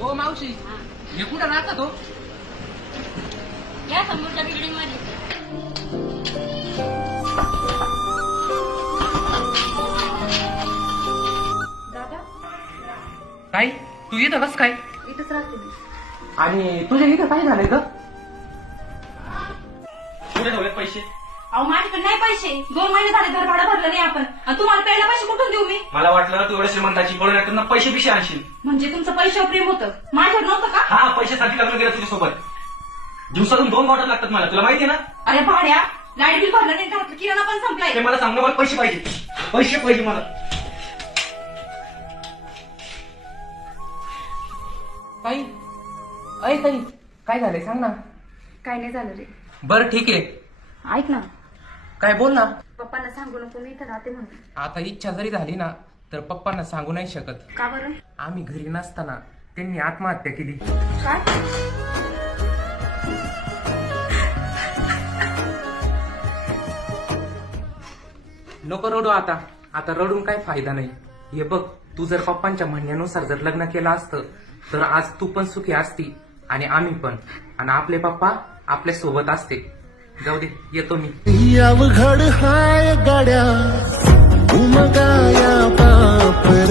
हो मावशी, हे कुठं राहता तो? या समोरच्या बिल्डिंग मध्ये. दादा, काय तू इथं कस काय? इथंच राहते मी. आणि तुझ्या इथं काय झालंय ग? कुठे ठेवलेत पैसे? अहो माझ्याकडे नाही पैसे. 2 महिने झाले घर भाडं भरलं नाही आपण. आणि तुम्हाला पहिला पैसे कुठून देऊ मी? मला वाटलं तू एवढ्या श्रीमंताची बळून पैसे बिशे आणशील. म्हणजे तुमचं पैशावर प्रेम होतं, माझ्यावर नव्हतं का? हा, पैशासाठी लग्न केलं तुझ्यासोबत. दिवसातून 2 बॉटल लागतात मला, तुला माहितीये ना? अरे भाड्या, लाईट बिल भरलं नाही, घरातलं किराणा पण ते संपलाय. मला सांग ना, मला पैसे पाहिजे. पैसे पाहिजे मला. ताई, अय ताई, काय झालंय सांग ना. काय नाही झालं रे. बरं ठीक आहे, ऐक ना, काय बोल ना. पप्पांना सांगू नको मी इथं राहते म्हणून. आता इच्छा जरी झाली ना तर पप्पांना सांगू नाही शकत. का बरं? आम्ही घरी नसताना त्यांनी आत्महत्या केली. काय? नको रडू आता. आता रडून काय फायदा नाही. हे बघ, तू जर पप्पांच्या म्हणण्यानुसार जर लग्न केलं असतं तर आज तू पण सुखी असती आणि आम्ही पण, आणि आपले पप्पा आपल्या सोबत असते. जाऊ दे, येतो मी. अवघड हाय गाड्या उमगाया पापर